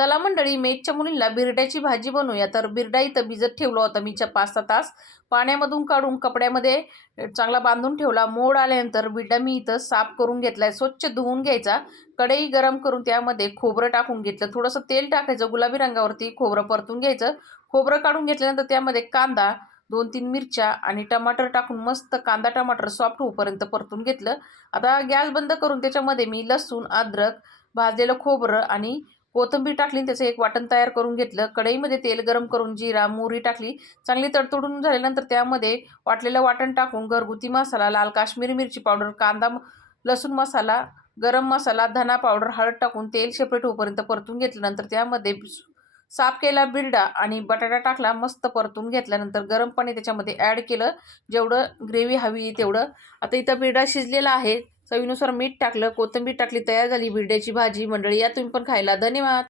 चला मंडळी, मेथच्या मुलींना बिरड्याची भाजी बनवूया. तर बिरडा इथं भिजत ठेवला होता मी 5-6 तास. पाण्यामधून काढून कपड्यामध्ये चांगला बांधून ठेवला. मोड आल्यानंतर बिरडा मी इथं साफ करून घेतलाय. स्वच्छ धुवून घ्यायचा. कढई गरम करून त्यामध्ये खोबरं टाकून घेतलं. थोडंसं तेल टाकायचं. गुलाबी रंगावरती खोबरं परतून घ्यायचं. खोबरं काढून घेतल्यानंतर त्यामध्ये कांदा, 2-3 मिरच्या आणि टमाटर टाकून मस्त कांदा टमाटर सॉफ्ट होईपर्यंत परतून घेतलं. आता गॅस बंद करून त्याच्यामध्ये मी लसूण, अद्रक, भाजलेलं खोबरं आणि कोथिंबीर टाकली. त्याचं एक वाटण तयार करून घेतलं. कढईमध्ये तेल गरम करून जिरा, मोहरी टाकली. चांगली तडतडून झाल्यानंतर त्यामध्ये वाटलेलं वाटण टाकून घरगुती मसाला, लाल काश्मीरी मिरची पावडर, कांदा, लसूण मसाला, गरम मसाला, धना पावडर, हळद टाकून तेल सेपरेट होईपर्यंत परतून घेतल्यानंतर त्यामध्ये साफ केला बिरडा आणि बटाटा टाकला. मस्त परतून घेतल्यानंतर गरम पाणी त्याच्यामध्ये ॲड केलं. जेवढं ग्रेव्ही हवी तेवढं. आता इथं बिरडा शिजलेला आहे. चवीनुसार मीठ टाकलं, कोथिंबीर टाकली. तयार झाली बिरड्याची भाजी. मंडळी या तुम्ही पण खायला. धन्यवाद.